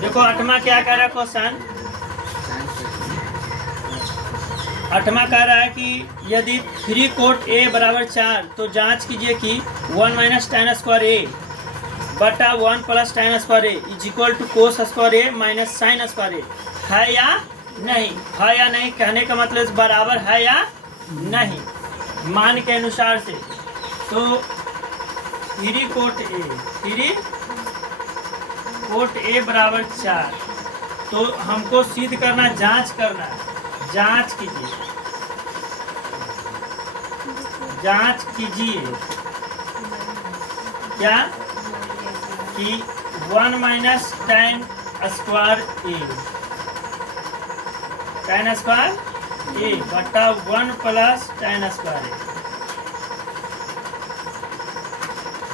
देखो आठवां क्या कह रहा है क्वेश्चन, आठवां कह रहा है कि यदि 3 कोट ए बराबर 4 तो जांच कीजिए कि 1 माइनस tan स्क्वायर ए बटा 1 plus tan square A is equal to cos square A minus sine square A है या नहीं। है या नहीं कहने का मतलब बराबर है या नहीं मान के अनुसार से। तो 3 कोट ए बराबर 4 तो हमको सिद्ध करना, जांच करना है। जांच कीजिए क्या कि 1 माइनस tan स्क्वायर ए बटा 1 प्लस tan स्क्वायर ए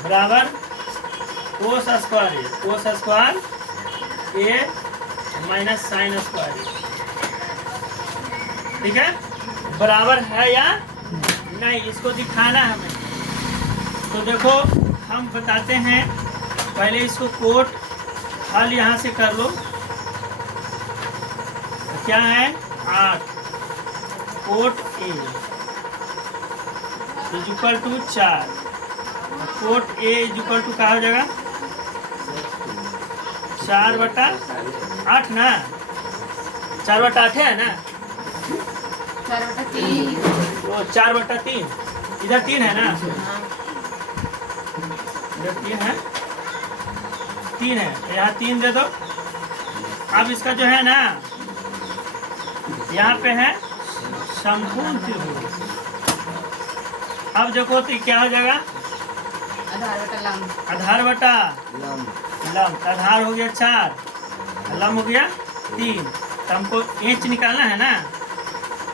बराबर कोस square A minus sine square ए। ठीक है, बराबर है या नहीं इसको दिखाना है हमें। तो देखो हम बताते हैं, पहले इसको कोट हल यहाँ से कर लो। तो क्या है 8 cot A is equal to 4, cot A is equal to क्या हो जाएगा 4/8 ना, 4/8 है ना, 4/3 वो 4/3 इधर 3 है ना, इधर 3 है यहाँ 3 दे दो। अब इसका जो है ना यहाँ पे है संपूर्ण त्रिभुज। अब देखो तो क्या हो जाएगा आधार बटा लंब। आधार हो गया 4, लंब हो गया 3, तो हमको इंच निकालना है ना।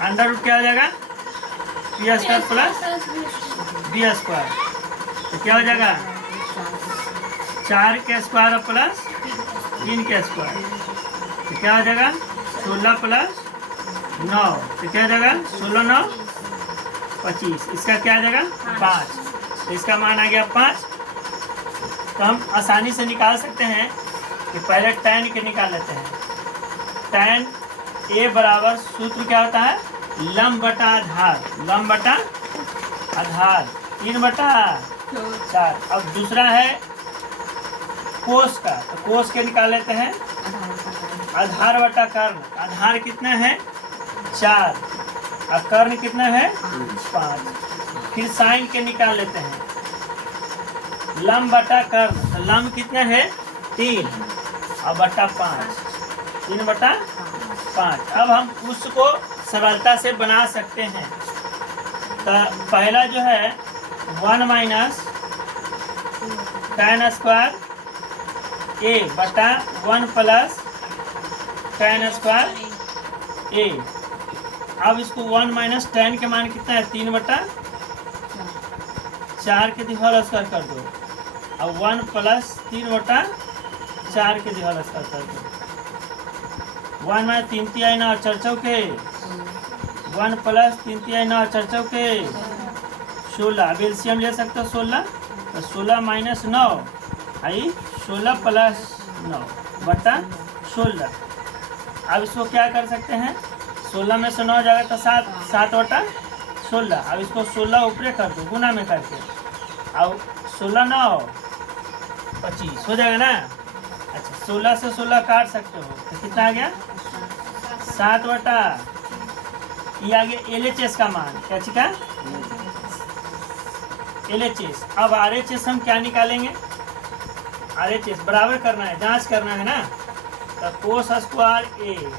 अंडर रूट क्या हो जाएगा p square plus b square, तो क्या हो जाएगा 4 के स्क्वायर प्लस 3 के स्क्वायर, तो क्या हो जाएगा 16 प्लस 9, तो क्या हो जाएगा 16 9 25। इसका क्या आ जाएगा 5, तो इसका मान आ गया 5। तो हम आसानी से निकाल सकते हैं कि पहले tan के निकाल लेते हैं। tan ए बराबर सूत्र क्या होता है लंब बटा आधार, 3/4। अब दूसरा है कोस का, तो कोस के निकाल लेते हैं आधार बटा कर्ण। आधार कितना है 4 और कर्ण कितना है 5। फिर साइन के निकाल लेते हैं लंब बटा कर्ण, तो लंब कितना है 3 और बटा 5, 3/5। अब हम उसको सरलता से बना सकते हैं। तो पहला जो है 1 माइनस tan स्क्वायर ए बटा 1 प्लस tan स्क्वायर ए। अब इसको 1 माइनस tan के मान कितना है 3/4 के होल स्क्वायर कर दो। अब 1 प्लस 3/4 के होल स्क्वायर कर दो। 1 में 3 तिहाई 9 4 चौके, 1 प्लस 3 तिहाई 9 4 चौके 16। अब एलसीएम ले सकते हो 16, तो 16 माइनस 9 आई 16 प्लस 9 बटा 16। अब इसको क्या कर सकते हैं 16 में से 9 जाएगा तो 7/16। अब इसको 16 ऊपर कर दो गुना में करके, अब 16 9 25 हो जाएगा ना। अच्छा 16 से 16 काट सकते हो तो कितना आ गया 7/, ये आ गया LHS का मान। क्या चीज का LHS। अब RHS हम क्या निकालेंगे, RHS बराबर करना है, जांच करना है ना। तो कोस square A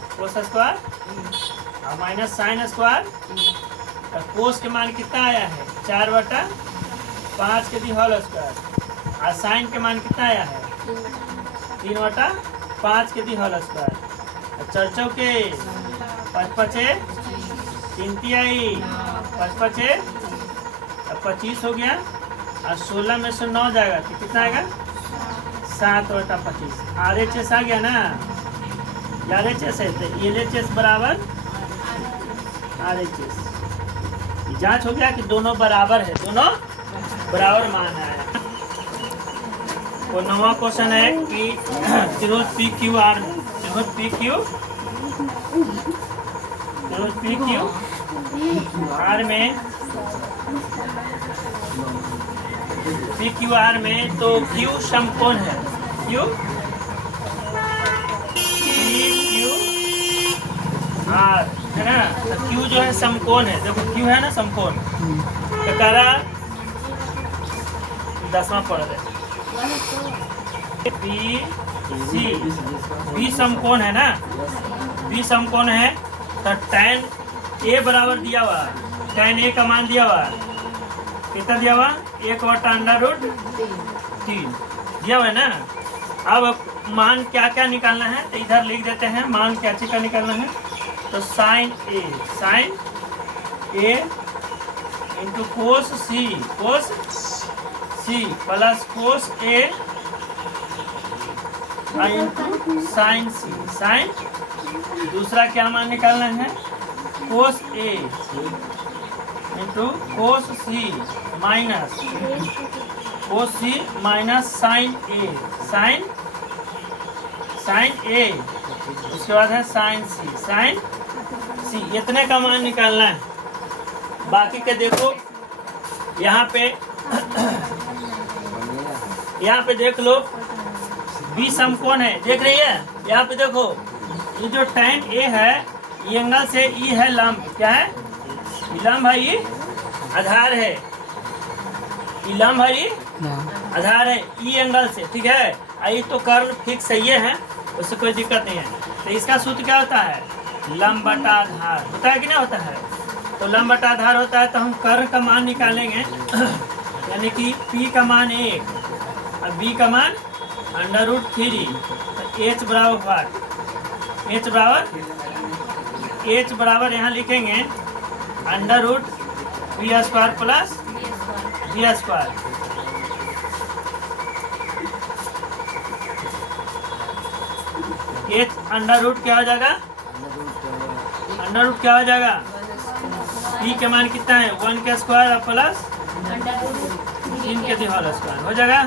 minus sine square, तो कोस के मान कितना आया है 4/5 के होल स्क्वायर, और साइन के मान कितना आया है 3/5 के होल स्क्वायर। 4 चौके 5 5 3 तिहाई 5 5 25 हो गया, और 16 में से 9 जाएगा तो कितना आएगा 7/25। RHS आ गया ना, RHS है तो LHS बराबर RHS। जांच हो गया कि दोनों बराबर है, दोनों बराबर मान आया। वो 9वां क्वेश्चन है कि त्रिभुज पी क्यू आर में त्रिभुज पी क्यू आर में पी क्यू आर में तो क्यू समकोण है क्यू आर है ना। तो क्यू जो है समकोण है, देखो क्यू है ना समकोण, तो करा 10वां पढ़ रहे बी सी बी समकोण है ना, बी समकोण है तो tan ए बराबर दिया हुआ, tan ए का मान दिया हुआ कितना दिया हुआ 1/√3 दिया हुआ है ना। अब मान क्या क्या निकालना है तो इधर लिख देते हैं, मान क्या चीज का निकालना है तो sine A into cos C plus cos A into sine C. Sine दूसरा क्या मान निकालना है cos A into cos C minus sine A उसके बाद है साइन सी इतने का मान निकालना है। बाकी के देखो यहाँ पे देख लो बी समकोण है, देख रही है यहाँ पे देखो ये जो tan ए है ये एंगल से ई है लंब, क्या है लंब है, ये आधार है, ये लंब है, ये आधार है ई एंगल से, ठीक है। आई तो कर्व फिक्स सही है उससे कोई दिक्कत नहीं है। तो इसका सूत्र क्या होता है लंब बटा आधार होता है कि नहीं होता है। तो लंब बटा आधार होता है तो हम कर्व का मान निकालेंगे यानी कि P का मान 1 और B का मान √3 तो H बराबर यहाँ लिखेंगे √V² प्लस V²। H √ क्या हो जाएगा √ क्या हो जाएगा P के मान कितना है 1 के स्क्वायर और प्लस 3 के होल स्क्वायर हो जाएगा।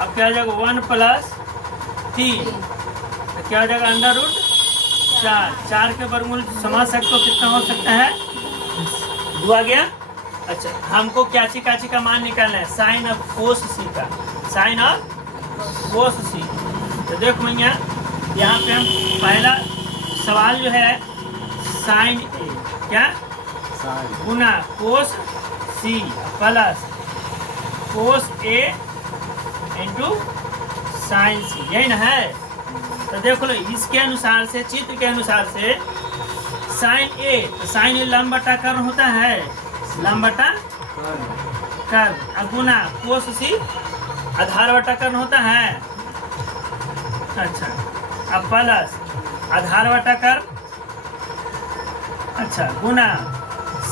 अब क्या हो जाएगा 1 प्लस 3 तो क्या हो जाएगा √4 के वर्गमूल समझ सकते हो कितना हो सकता है 2 आ गया। अच्छा हमको काची का मान निकालना है साइन ऑफ कोस सी का, साइन ऑफ कोस सी। तो देखो भैया यहाँ पे हम पहला सवाल जो है साइन ए क्या गुना कोस C plus cos A into sine सी, यही ना है। तो देखो लो इसके अनुसार से चित्र के अनुसार से साइन ए तो साइन ए लंब बटा कर्ण होता है, लंब बटा कर्ण गुना कोस सी आधार बटा कर्ण होता है। अच्छा अब प्लस आधार बटा कर्ण अच्छा गुना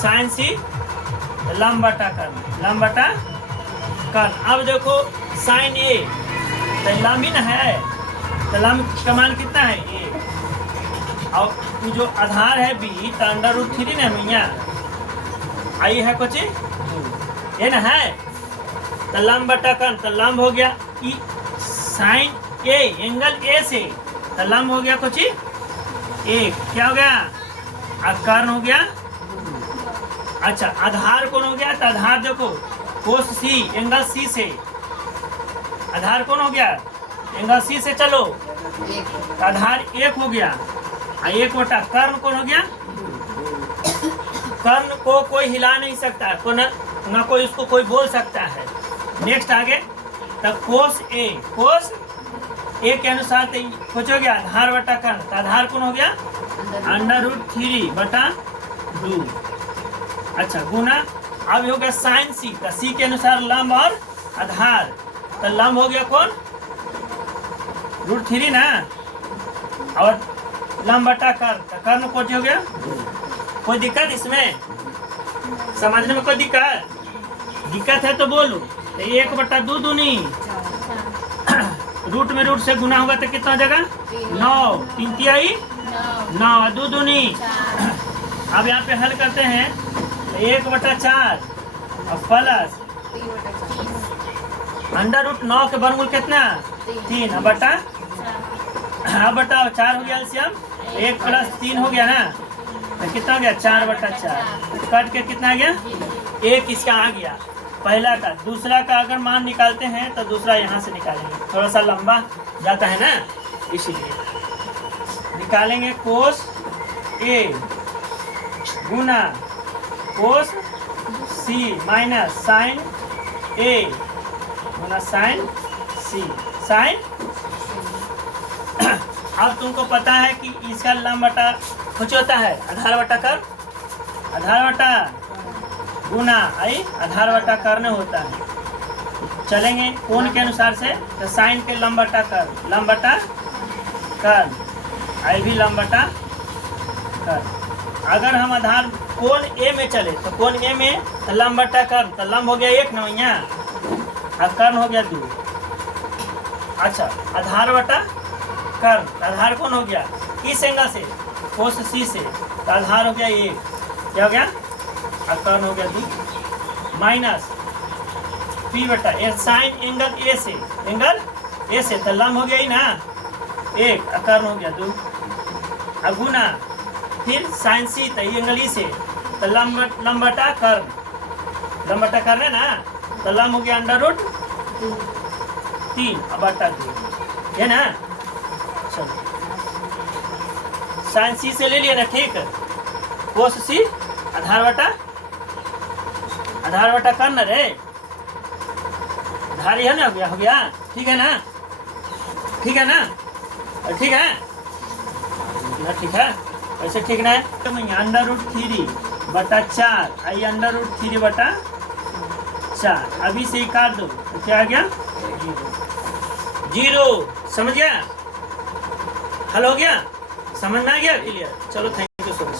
साइन सी लंब बटा कर्ण अब देखो साइन ए तो लंब ही ना है तो लंब का मान कितना है ए और जो आधार है बी तो √3 ना भैया आई है कुछ ये ना है तो लंब बटा कर्ण तो लंब हो गया ई साइन ए एंगल ए से तो लंब हो गया कुछ एक क्या हो गया कर्ण हो गया। अच्छा आधार कौन हो गया तो आधार देखो कोस सी एंगल सी से आधार कौन हो गया एंगल सी से चलो तो आधार 1 हो गया और 1 बटा कर्ण कौन हो गया कर्ण को कोई हिला नहीं सकता न कोई उसको कोई बोल सकता है। नेक्स्ट आगे तो कोस ए के अनुसार तो कुछ हो गया आधार बटा कर्ण तो आधार कौन हो गया √3/2। अच्छा गुना अब हो गया साइन सी तो सी के अनुसार लंब और आधार तो लंब हो गया कौन √3 ना और लंब बटा कर्ण को हो गया। कोई दिक्कत इसमें समझने में कोई दिक्कत है तो बोलो। तो 1/2 दूनी रूट में रूट से गुना होगा तो कितना हो जाएगा 9 3 तिहाई 9 2 दूनी। अब यहाँ पे हल करते हैं 1/4 और प्लस अंडर रूट 9 के वर्गमूल कितना 3 अब बटा अब बताओ 4 हो गया एलसीएम 1 प्लस 3 हो गया ना तो कितना हो गया 4/4 कट के कितना आ गया 1 इसका आ गया पहला का। दूसरा का अगर मान निकालते हैं तो दूसरा यहाँ से निकालेंगे, थोड़ा सा लंबा जाता है ना इसीलिए निकालेंगे कोस ए गुना कोस सी माइनस साइन ए गुना साइन सी साइन। अब तुमको पता है कि इसका लंब बटा कुछ होता है आधार बटा कर आधार बटा गुना आई आधार बटा करने होता है। चलेंगे कोण के अनुसार से तो साइन के लंब बटा कर आई भी लंब बटा कर। अगर हम आधार कोण ए में चले तो कोण ए में तो लंब बटा कर तो लंब हो गया 1 ना यहाँ और कर्ण हो गया 2। अच्छा आधार बटा कर्ण आधार कौन हो गया इस एंगल से कोस सी से तो आधार हो गया 1 क्या हो गया और कर्ण हो गया 2 माइनस पी बटा ए साइन एंगल ए से तो लंब हो गया ही ना 1 और कर्ण हो गया 2 और गुना फिर साइन सी तो एंगल ई से तो लंब बटा कर्ण है ना तो लंब हो गया अंडर रूट 3 और बटा 2 है ना। चलो साइन सी से ले लिया ना ठीक कोस सी आधार बटा करना रे आधार है ना हो गया ठीक है ना ठीक है ठीक है ऐसे ठीक ना है तो मैं अंडर रूट 3 बटा 4 आई अंडर रूट 3 बटा 4 अभी से ही काट दो तो क्या आ गया 0 समझ गया हल हो गया समझ में आ गया क्लियर। चलो थैंक यू सो मच।